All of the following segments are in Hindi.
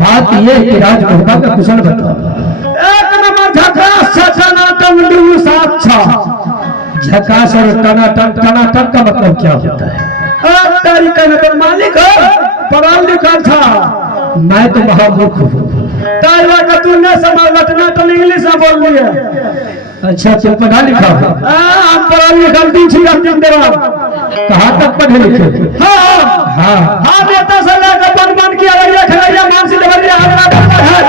बात ये है कि राजभोगा का कुशल बताओ। एक नंबर झकास टनाटन डू साच्छा। झकास और टनाटन का मतलब क्या होता है? तारीख का मालिक पढ़ा लिखा था, मैं तो महामूर्ख हूँ। ताइवा का तूने समझ टनाटन इंग्लिश में बोल लिया। अच्छा तुम पढ़ा लिखा हो? हम पढ़ा लिखा दिन छिया दिन देवा। कहाँ तक पढ़े लिखे? हाँ हाँ हाँ नेता से लेकर बन किया रहिया खड़िया मानसी देवरिया हमारा डॉक्टर है।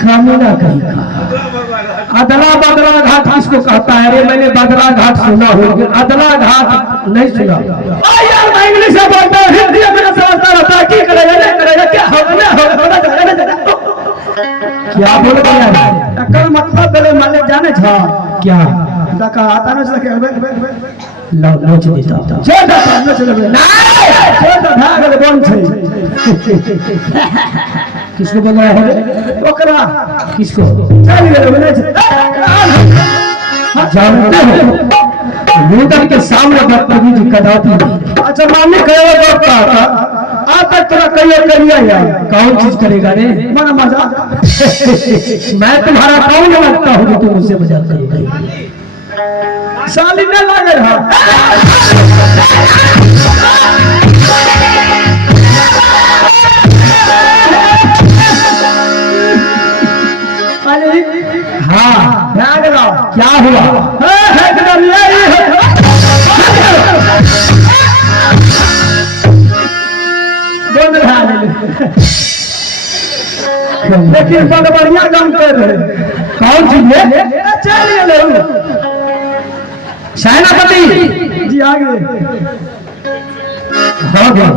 खामोना कहीं का अदला बदला घाट किसको कहता है? अरे मैंने बदला घाट सुना हो, अदला घाट नहीं सुना। यार मैं इंग्लिश में बोलता हूँ, हिंदी में समझता रहता है। क्या करेगा नहीं करेगा, क्या होगा क्या बोल रहा है? एकर मतलब पहले मालिक जाने था क्या? लका आता न सके लो नोच देता हूँ। छोटा न चले नहीं छोटा भाग बन छे। किसको बोल रहा है? ओकरा किसको? चल गेले बने छे। जानते हो लूटर के सामने बदतमीज कदापि नहीं। अच्छा मालिक है वो का आप तक तेरा कहिए करिए यार। कौन चीज करेगा रे? मना मजा मैं तुम्हारा कौन लगता हूँ जो तुम मुझसे मजाक करोगे? साली न लागे रहा। हाँ भाग लो क्या हुआ? है एकदम यही है। बोल रहा है लेकिन बड़ बढ़िया काम कर रहे। कौन चीज है? चल गेले सेनापति जी आगे हो गया।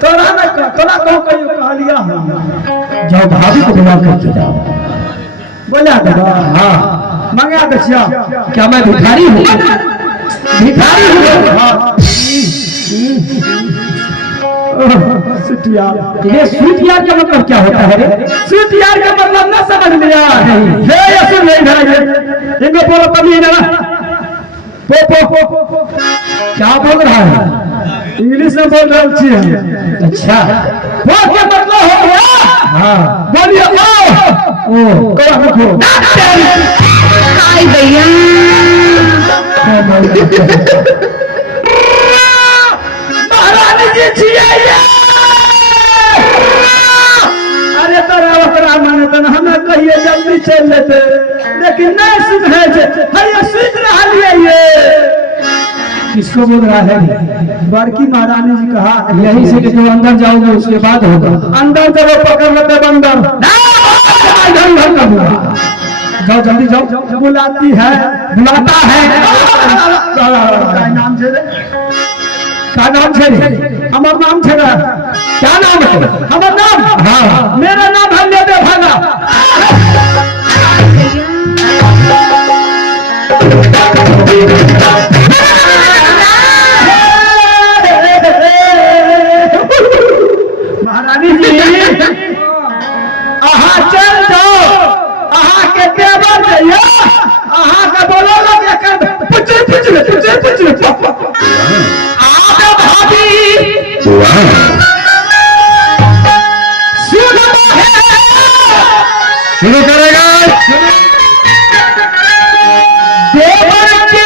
तोरा न तोरा कहो कहियो कह लिया हम जाओ भाभी को बुला करके जाओ। बोला देगा हाँ मंगा दसिया। क्या मैं भिखारी हूँ? भिखारी हूँ? हाँ सिटिया ये स्वीट यार का मतलब क्या होता है रे? स्वीट यार का मतलब ना समझ लिया नहीं। हे ये सुन नहीं भाई इनको बोलो तभी ना पो क्या बोल रहा है? इंग्लिश में बोल रहा हूँ। अच्छा वो क्या मतलब हो गया? हाँ बोलिए ओ कौन रखो हाय भैया महारानी जी छिए। अरे तोरा ओकरा माने तो हमें कहिए जल्दी चल लेते लेकिन नहीं सुन है जे हरिया सुन रहा लिए किसको बोल रहा है? बड़की महारानी जी कहा यही से कि तुम अंदर जाओगे उसके बाद होगा। अंदर जब पकड़ लेते बंदर जाओ जल्दी जाओ। बुलाती है बुलाता है। क्या नाम छे रे? क्या नाम है रे? हमार नाम छे रे। क्या नाम है? हमार नाम हाँ मेरा नाम है लेदे भागा। महारानी जी आहा चल जाओ आहा के देवर जइया आहा के बोलो लगे कर पुछ आबे भाभी शुरू करेगा। देवर के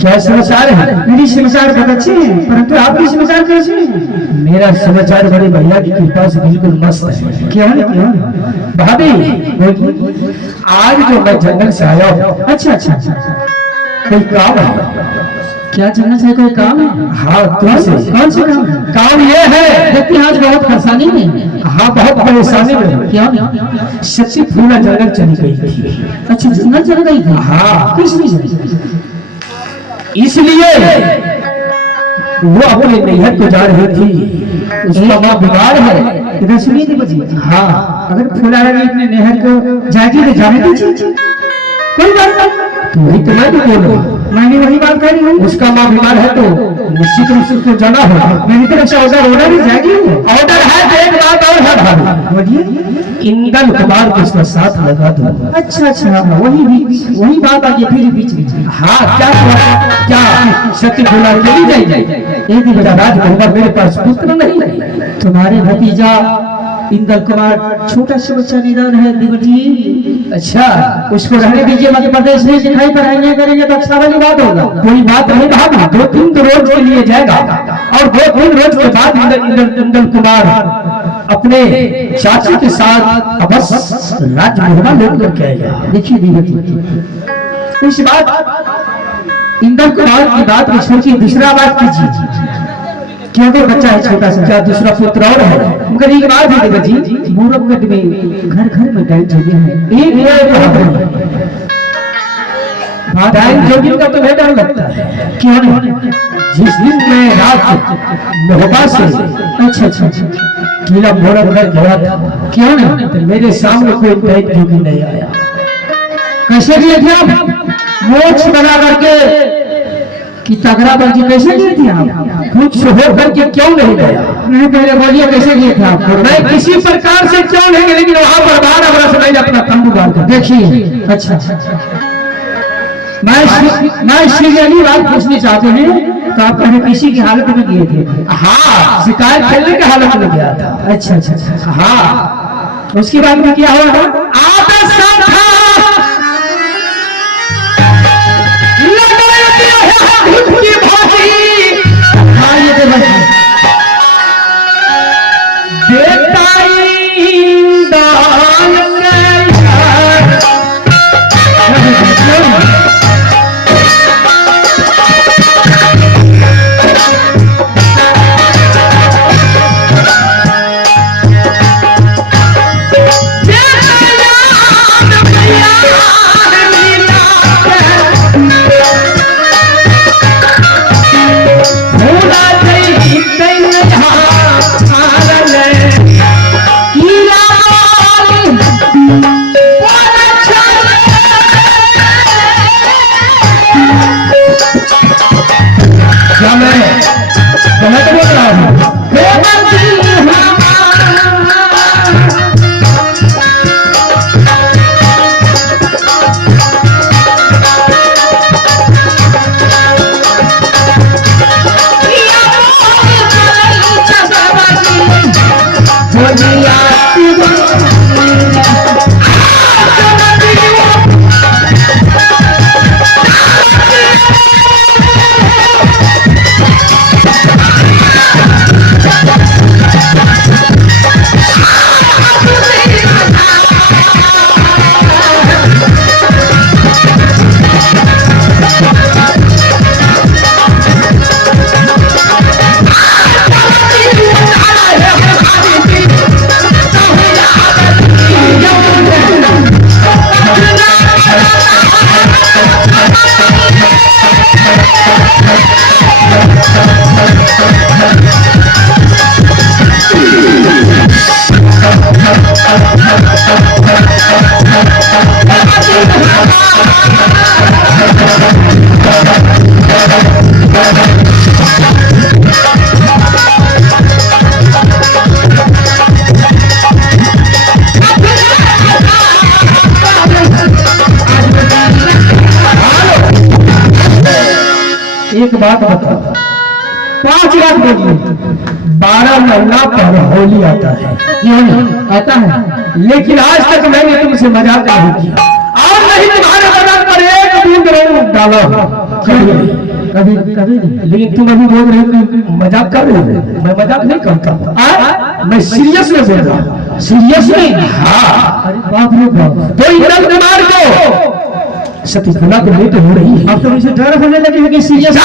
क्या समाचार है? मेरी समाचार बहुत अच्छे हैं, परंतु आपकी समाचार कैसे हैं? मेरा समाचार बड़े भैया की कृपा से बिल्कुल मस्त है। क्यों क्यों? भाभी आज जो मैं जंगल से आया हूँ, अच्छा अच्छा अच्छा, कोई काम है? क्या जंगल से कोई काम है? हाँ तुमसे। कौन सा काम है? काम ये है, देखते हैं आज बहुत परेशानी में। हाँ बहुत परेशानी में। क्या? सच्ची फूला जंगल चली गई थी। अच्छा जंगल चल गई थी? हाँ। किस लिए? इसलिए वो अपने नैहर को जा रही थी, उसका माँ बीमार है। इधर सुनिए दीपक जी, हाँ अगर फूला रवि अपने नहर को जाएगी तो जाने दीजिए, कोई बात नहीं। तो वही तो मैं भी बोलूँ, मैंने वही बात करी हूँ। उसका माँ बीमार है तो निश्चित रूप से उसको जाना होगा। मेरी तरफ से ऑर्डर ही जाएगी। ऑर्डर है तो एक बात और है भाभी, बोलिए। इंदल कुमार को उसका साथ लगा दो। अच्छा अच्छा, वही बात आगे फिर बीच बीच में। हाँ क्या क्या सत्य फूला चली जाएगी? एक ही बजा राज कुमार मेरे पास पुत्र नहीं। तुम्हारे भतीजा इंदल कुमार छोटा सा बच्चा निधन है दीपक जी। अच्छा उसको रहने दीजिए, मध्य प्रदेश में सिखाई पढ़ाइयाँ करेंगे तो अच्छा वाली बात होगा। कोई बात नहीं भाभी, 2-3 रोज के लिए जाएगा और 2-3 रोज के बाद इंदल कुमार अपने चाची के साथ अवश्य राजमहल लोग करके आएगा। देखिए दीपक जी, इस बात इंदल कुमार की बात को सोचिए, दूसरा बात कीजिए। क्योंकि बच्चा है छोटा सा, क्या दूसरा पुत्र और है? मगर एक बात है दीपक जी, मूरबगढ़ में घर घर में डाइन जोगी है। एक डाइन जोगी का तो डर लगता है। क्यों नहीं? जिस दिन मैं रात मोहब्बत से अच्छा अच्छा अच्छा, किला मूरबगढ़ गया था, क्यों नहीं? तो मेरे सामने कोई डाइन जोगी नहीं आया। कैसे किए थे आप? मोक्ष बना करके कि तगड़ा बल्कि कैसे किए थे आप? कुछ हो करके क्यों नहीं गया? नहीं पहले बोलिए कैसे किए थे आप? मैं किसी प्रकार से क्यों नहीं, लेकिन वहां पर 12 बरस मैंने अपना तंबू बांध कर देखिए। अच्छा अच्छा, मैं सीरियसली बात पूछनी चाहते हैं, तो आप पहले किसी की हालत में गए थे? हाँ शिकायत खेलने के हालत में गया था। अच्छा अच्छा अच्छा, हाँ उसके बाद में क्या हुआ? एक बात बताओ, 5 लाख बोलिए, 12 महीना पर होली आता है। क्यों नहीं आता है? लेकिन आज तक मैंने तुमसे मजाक नहीं किया और नहीं तुम्हारे बदन पर एक बूंद रंग डाला। कभी कभी नहीं। लेकिन तुम अभी बोल रहे हो कि मजाक कर रहे हो। मैं मजाक नहीं करता, मैं सीरियस में बोल रहा हूँ। सीरियस में? हाँ। अरे बाप रे बाप। तो इंद्र कुमार को सतीखुला को लेट हो रही है। अब तो मुझे डर होने लगे कि सीरियस हर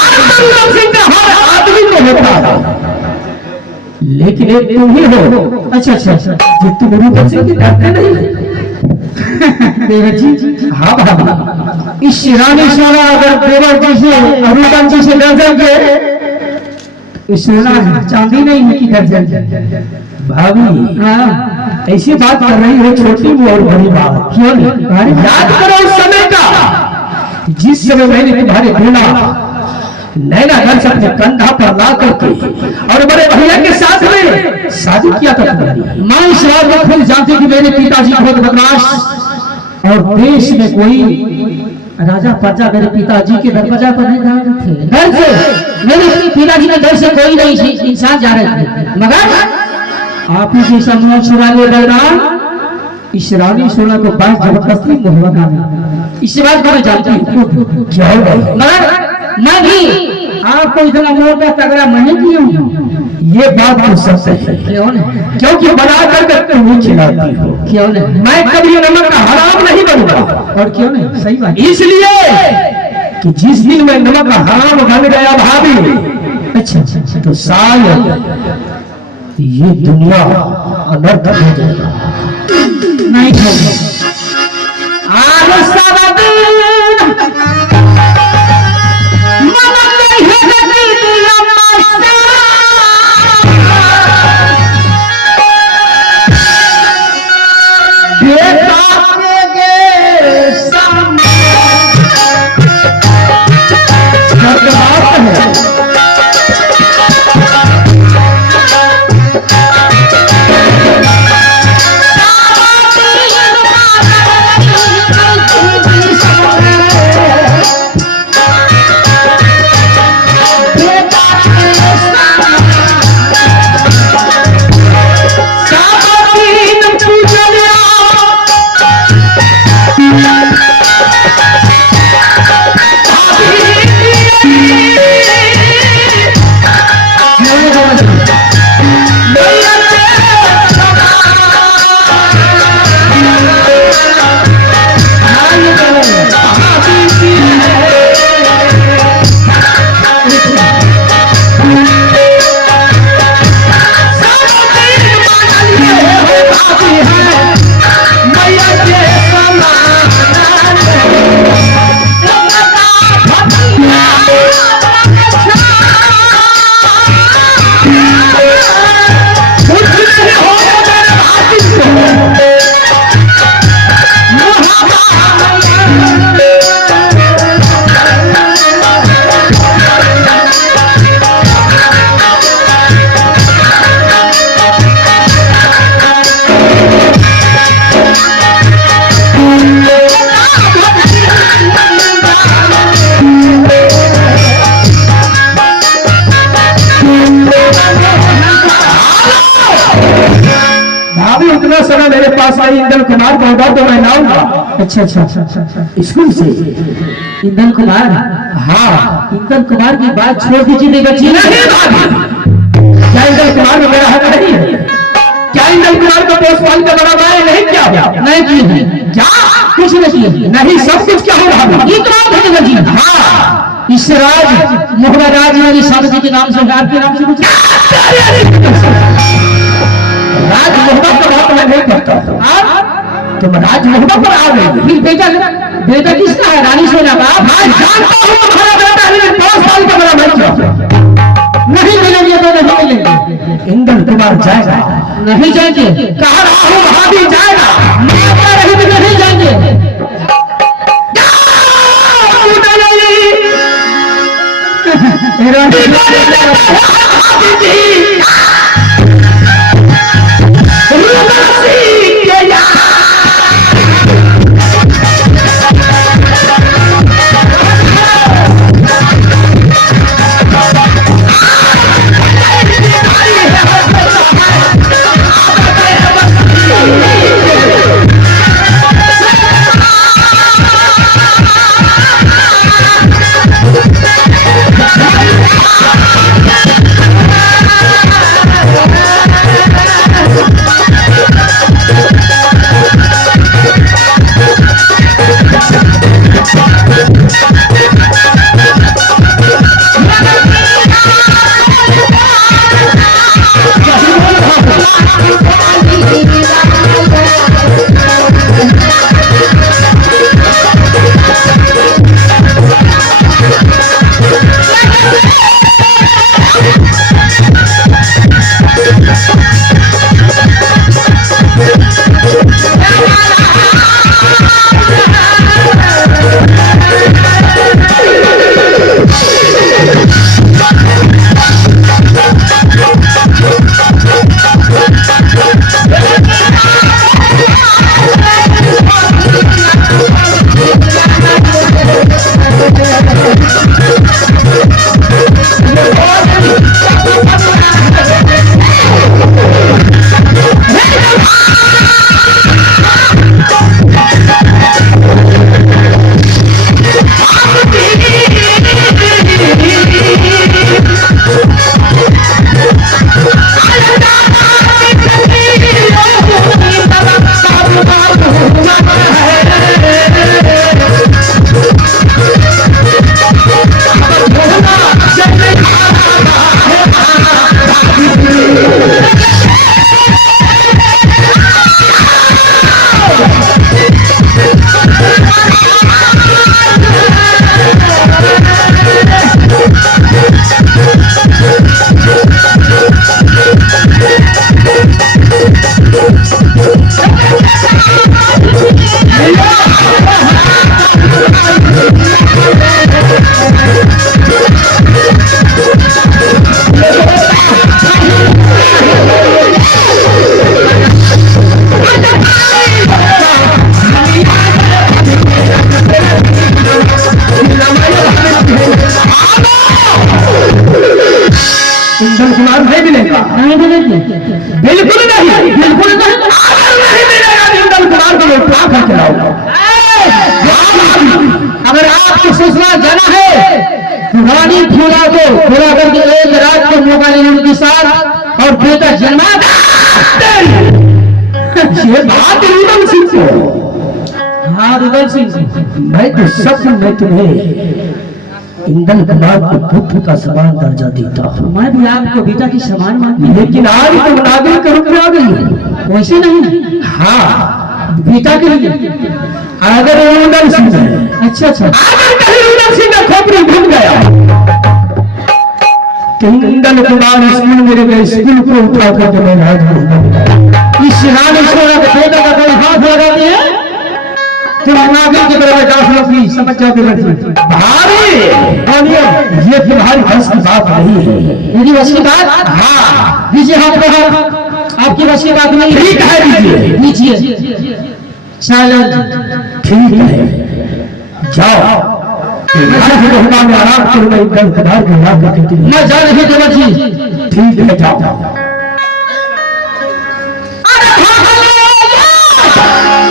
आदमी को होता है, लेकिन एक तुम ही हो। अच्छा अच्छा अच्छा, जो तुम रूप से डरते नहीं। देवर जी, हाँ बाबा, इस रानी सोना अगर देवर जी से अरूपन जी से डर जाएंगे, सोना चांदी नहीं है कि डर जाएंगे। भाभी, हाँ, ऐसी बात कर रही हो, छोटी और बड़ी बात क्यों नहीं? याद करो उस समय का, जिस समय मैंने तुम्हारे ढूंढा नैना घर से अपने कंधा पर ला करके और बड़े भैया के साथ में शादी किया था तुम्हारी। मैं इस बात को खुद जानती कि मेरे पिताजी बहुत बदमाश और देश में कोई राजा प्रजा मेरे पिताजी के दरवाजा पर नहीं जा रहे थे। घर से मेरे पिताजी के घर से कोई नहीं इंसान जा रहे थे, मगर आप ही जैसा मुंह छुड़ा ले बलराम इस रानी सोना को बाइक जबरदस्ती मुहवा। इस बात को मैं जानती हूँ। क्या मगर मैं भी आपको इतना मोटा तगड़ा मैं किया हूँ। ये बात तो सच है। क्यों नहीं? क्योंकि बना कर तुम ही खिलाती हो। क्यों नहीं? मैं कभी नमक का हराम नहीं बनूंगा। और क्यों नहीं? सही बात। इसलिए कि जिस दिन मैं नमक का हराम बन गया भाभी, अच्छा, तो शायद ये दुनिया अनर्थ हो जाएगा। नहीं होगा। आज सारा दिन मेरे पास आई इंद्र कुमार को होगा तो मैं लाऊंगा। अच्छा, स्कूल से इंद्र कुमार? हाँ, इंद्र कुमार की बात छोड़ दीजिए बच्ची। क्या इंद्र कुमार में मेरा हक नहीं है? क्या इंद्र कुमार को पोषपाल का बड़ा भाई नहीं क्या? नहीं की क्या? कुछ नहीं, नहीं सब कुछ क्या हो रहा है? ये तो आप है जी। हाँ, इस राज मोहरा राज मेरी शादी के नाम से आपके नाम से कुछ राज मोहब्बत का बात मैं नहीं करता। तुम राज मोहब्बत पर आ गए। फिर बेटा किसका है? रानी सोना का। मैं जानता हूँ तुम्हारा बेटा है, 5 साल का बड़ा बच्चा। नहीं मिलेंगे तो नहीं मिलेंगे। इंद्र कुमार जाएगा? नहीं जाएंगे। कहा रहा हूँ भाभी जाएगा। मैं कह रही थी नहीं जाएंगे। नहीं मिलेगा। नहीं मिलेगी, बिल्कुल नहीं, बिल्कुल नहीं। अगर नहीं मिलेगा इंदल कुमार को मैं उठा करके लाऊंगा। अगर आपको ससुराल जाना है तो रानी फूला को पूरा करके एक रात को मौका लेने उनके साथ और बेटा जन्मा ये बात रुदल सिंह को। हाँ रुदल सिंह, मैं तो सच में तुम्हें इंदल कुमार को पुत्र का समान दर्जा देता हूँ। मैं भी आपको बेटा की समान मानती हूँ, लेकिन आज तुम नागरिक के रूप में आ गई हो। वैसे नहीं। हाँ, बेटा के लिए अगर रुदल सिंह है, अच्छा अच्छा, अगर कहीं रुदल सिंह का खोपड़ी घूम गया तो इंदल कुमार स्कूल में गए, स्कूल को उठा करके मैं राज इस रामेश्वर के बेटा का कोई हाथ लगा दिए तुम नागरिक की तरह दाखिल की समझ जाओगे लड़की। भाभी बोलिए, ये तुम्हारी बस की बात नहीं है। मेरी बस की बात? हाँ, दीजिए हाथ को हाथ, आपकी बस की बात नहीं। ठीक है, दीजिए दीजिए। चलो ठीक है, जाओ में आराम करूंगा। इंदल कुमार को ला करके मैं जा रही हूँ जी। ठीक है, जाओ।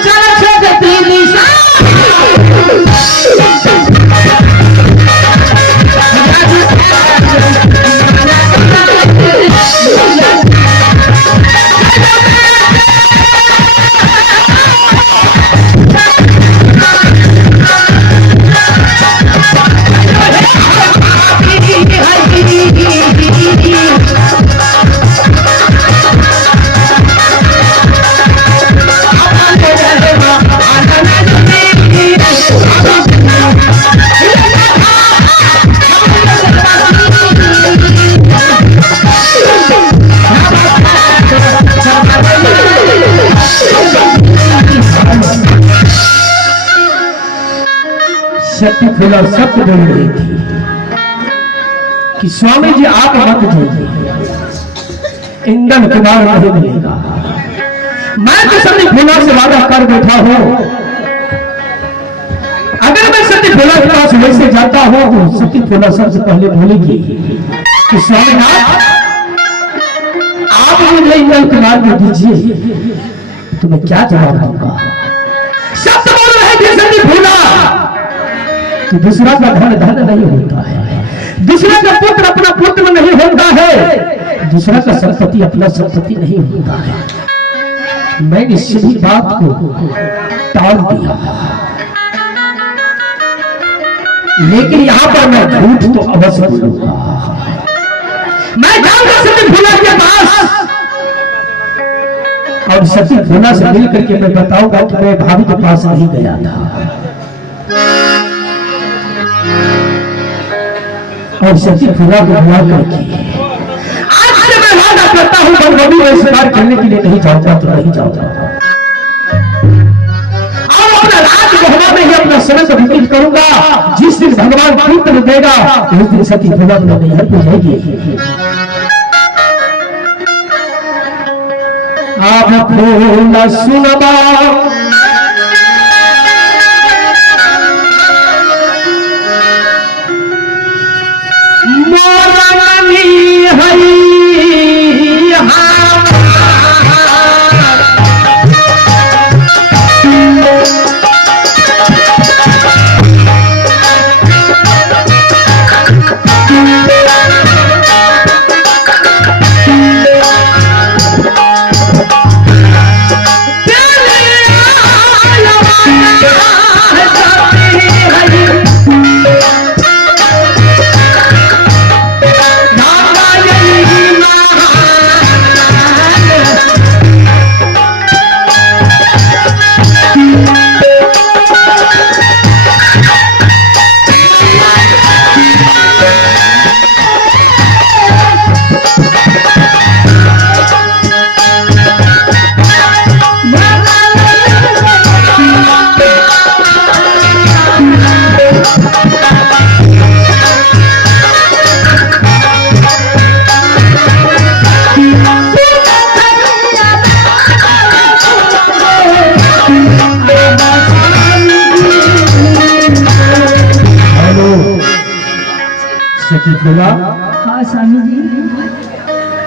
चलो छोटे तीन शक्ति फूला सत्य बोल रही थी कि स्वामी जी आप मत जाइए, इंदल कुमार नहीं मिलेगा। मैं तो सती फूला से वादा कर बैठा हूं, अगर मैं सती फूला के पास वैसे जाता हूं तो सती फूला सबसे पहले बोलेगी कि स्वामी आप मुझे इंदल कुमार को दीजिए, तो मैं क्या जवाब दूंगा? सत्य बोल रहे थे सती फूला कि दूसरा का धन धन नहीं होता है, दूसरा का पुत्र अपना पुत्र नहीं होता है, दूसरा का संपत्ति अपना संपत्ति नहीं होता है। मैंने सभी बात को टाल दिया, लेकिन यहाँ पर मैं झूठ तो अवश्य बोलूंगा। मैं जाऊंगा सती फूला के पास और सती फूला से मिल करके मैं बताऊंगा कि मैं भाभी के पास नहीं गया था, और सती फूला को बुला करके आज से मैं वादा करता हूं बनबी में शिकार करने के लिए नहीं जाऊंगा तो नहीं जाऊंगा, और अपना राजमहल में ही अपना समय व्यतीत करूंगा। जिस दिन भगवान पुत्र देगा उस दिन सती फूला को नैहर पे जाएगी। आप फूला सुनबा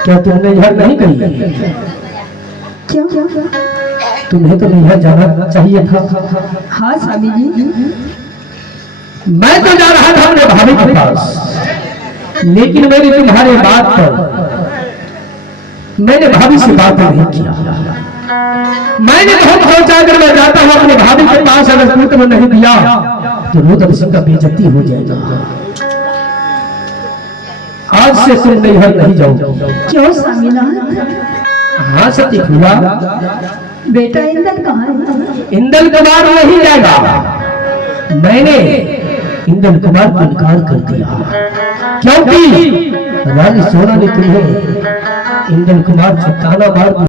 क्या तुमने यह नहीं कही? क्या? तुम्हें तो यह जाना चाहिए था। हाँ स्वामी जी। मैं तो जा रहा था अपने भाभी के पास, लेकिन मैंने तुम्हारे बात पर मैंने भाभी से बात नहीं किया। मैंने बहुत सोचा अगर मैं जाता हूँ अपने भाभी के पास, अगर दूध में नहीं दिया तो रुद्र सिंह का बेइज्जती हो जाएगा। आज से तुम नैहर नहीं जाओ। क्यों स्वामीनाथ? हाँ सती फूला, बेटा इंदल कहाँ है? इंदल कुमार नहीं जाएगा। मैंने इंदल कुमार को इनकार कर दिया, क्योंकि रानी सोना ने तुम्हें इंदल कुमार से ताना मार दिया।